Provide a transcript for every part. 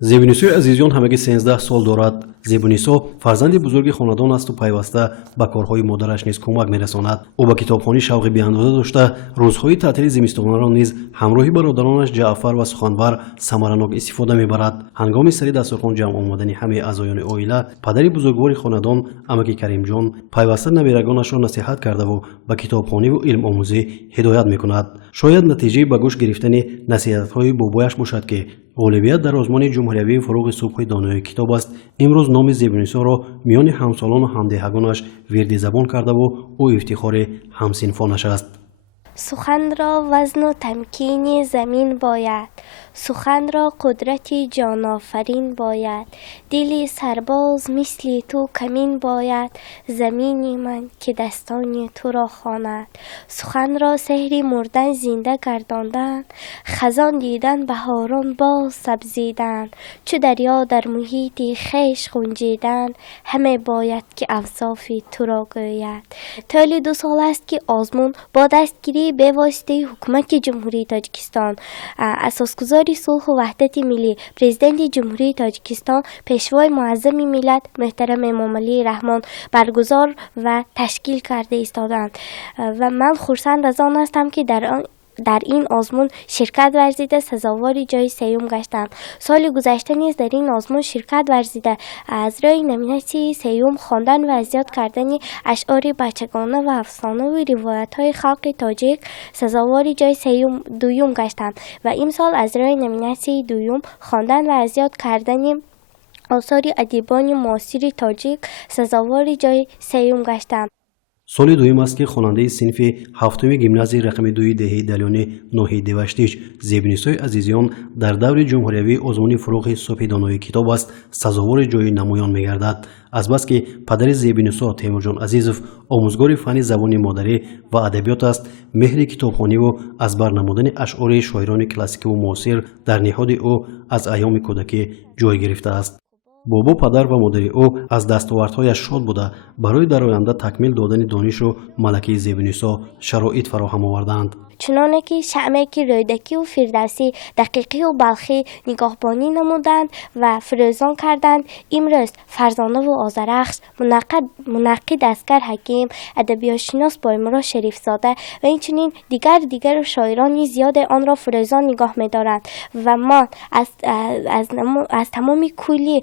зебунисои азизён ҳамагӣ 13 сол дорад. зебунисо фарзанди бузурги хонадон асту пайваста ба корҳои модараш низ кӯмак мерасонад. ӯ ба китобхонӣ шавқи беандоза дошта, рӯзҳои таътили зимистонаро низ ҳамроҳи бародаронаш ҷаъфар ва суханбар самаранок истифода мебарад. ҳангоми сари дастурхон ҷамъ омадани ҳамаи аъзоёни оила, падари бузургвори хонадон амаки Каримҷон пайваста набирагонашро насиҳат кардаву ба китобхониву илмомӯзӣ ҳидоят мекунад. шояд натиҷаи ба гӯш гирифтани насиҳатҳои бобояш бошад ки ғолибият дар озмуни ҷумҳуриявии фуруғи субҳи донои китоб аст. имрӯз номи зебунисоро миёни ҳамсолону ҳамдиҳагонаш вирдизабон кардаву ӯ ифтихори ҳамсинфонаш аст. سخن را وزن و تمکین زمین باید، سخن را قدرت جان آفرین باید، دلی سرباز مثل تو کمین باید، زمینی من که دستان تو را خواند. سخن را سحر مردن زنده گرداندن، خزان دیدن بهاران باز سبزیدن، چو دریا در محیط خویش غنجیدن، همه باید که اوصاف تو را گوید. طولی 2 سال است که آزمون با دستگیری به واسطه حکومت جمهوری تاجیکستان، اساسگزاری صلح و وحدت ملی، پرزیدنت جمهوری تاجیکستان، پیشوای معظم ملت محترم امام علی رحمان برگزار و تشکیل کرده ایستادند و من خرسند از آن هستم که در این آزمون شرکت ورزیده سزاوار جای سیوم گشتم. سال گذشته نیز در این آزمون شرکت ورزیده از روی نمیناسی سیوم خواندن و اذیاد کردن اشعار بچگانه و افسانه و روایت های خلق تاجیک سزاوار جای سیوم دوم گشتم و امسال از روی نمیناسی دوم خواندن و اذیاد کردن آثار ادیبان معاصر تاجیک سزاوار جای سیوم گشتم. соли дуюм аст ки хонандаи синфи ҳафтуми гимназияи рақами 2 деҳаи далёни ноҳияи деваштич зебунисои азизиён дар даври ҷумҳуриявии озмуни фуруғи субҳи донои китоб аст сазовори ҷои намоён мегардад. азбаски падари зебунисо темурҷон азизов омӯзгори фанни забони модарӣ ва адабиёт аст, меҳри китобхониву азбар намудани ашъори шоирони классикиву муосир дар ниҳоди ӯ аз айёми кӯдакӣ ҷой гирифтааст. бобо падар ва модари ӯ аз дастовардҳояш шод буда барои дар оянда такмил додани донишу малакаи зебунисо шароит фароҳам оварданд. چنانه که شمعی رودکی و فردوسی دقیقی و بلخی نگاهبانی نمودند و فروزان کردند. امروز فرزانه و آذرخش منقد اسکر حکیم ادبیاتشناس بایمرا شریف زاده و اینچنین دیگر شاعرانی زیاد آن را فروزان نگاه می‌دارند و ما از تمام کلی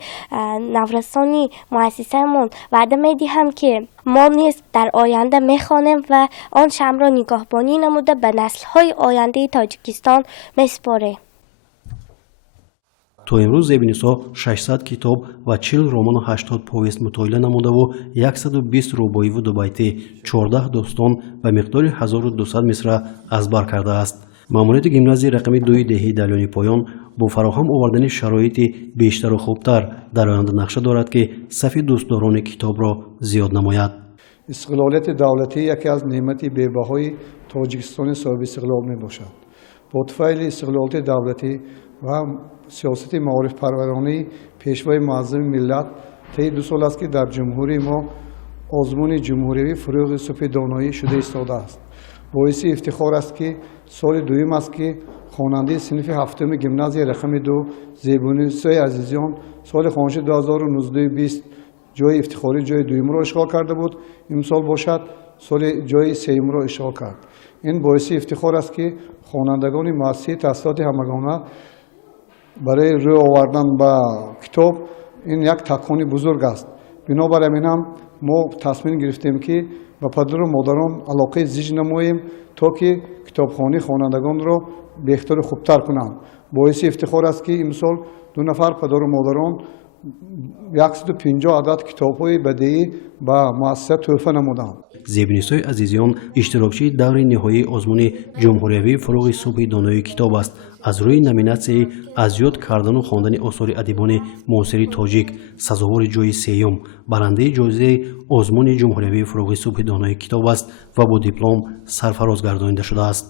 نورسانی مؤسسه‌مون وعده می‌دهیم که ما نیز در آینده می‌خوانیم و آن شمع را نگاهبانی نموده به نسل‌های آینده تاجیکستان می‌سپاریم. تو امروز зебунисо 600 китоб ва 40 роману 80 повест мутоилаа намудаву 120 рубоиву дубайтӣ, 14 достон ва миқдори 1200 мисра азбар кардааст. маъмурияти гимназияи рақами 2 деҳаи далёни поён бо фароҳам овардани шароити бештару хубтар дар оянда нақша дорад ки сафи дӯстдорони китобро зиёд намояд. استقلالیت دولتی یکی از نعمت بی‌بهای تاجیکستان صاحب استقلال میباشد. با طفیل استقلالیت دولتی و سیاست معارف پرورانه پیشوای معظم ملت طی 2 سال است که در جمهوری ما آزمون جمهوری فروغ صبح دانایی شده ایستاده است. باعث افتخار است که سال دوم است که خواننده صنف هفتم گیمنازیای رقم 2 زبونیسای عزیزیان سال خورشید 2019-20 جای افتخاری جای دوم را اشغال کرده بود. امسال باشد سال جای سوم را اشغال کرد. این باعث افتخار است که خوانندگان مؤسسه تحصیلات همگانه برای روی آوردن به کتاب این یک تکانی بزرگ است. بنابراین همین هم ما تصمیم گرفتیم که به پدر و مادران علاقه زیاد نماییم تا که کتابخوانی خوانندگان را بهتر و خوبتر کنند. باعث افتخار است که امسال 2 نفر پدر و مادران 150 عدد کتاب‌های بدیعی به مؤسسه تحفه نمودند. зебунисои азизиён иштирокчии даври ниҳоии озмуни ҷумҳуриявии фуруғи субҳи донои китоб аст. аз рӯи номинатсияи аз ёд кардану хондани осори адибони муосири тоҷик сазовори ҷои сеюм барандаи ҷоизаи озмуни ҷумҳуриявии фуруғи субҳи донои китоб аст ва бо диплом сарфароз гардонида шудааст.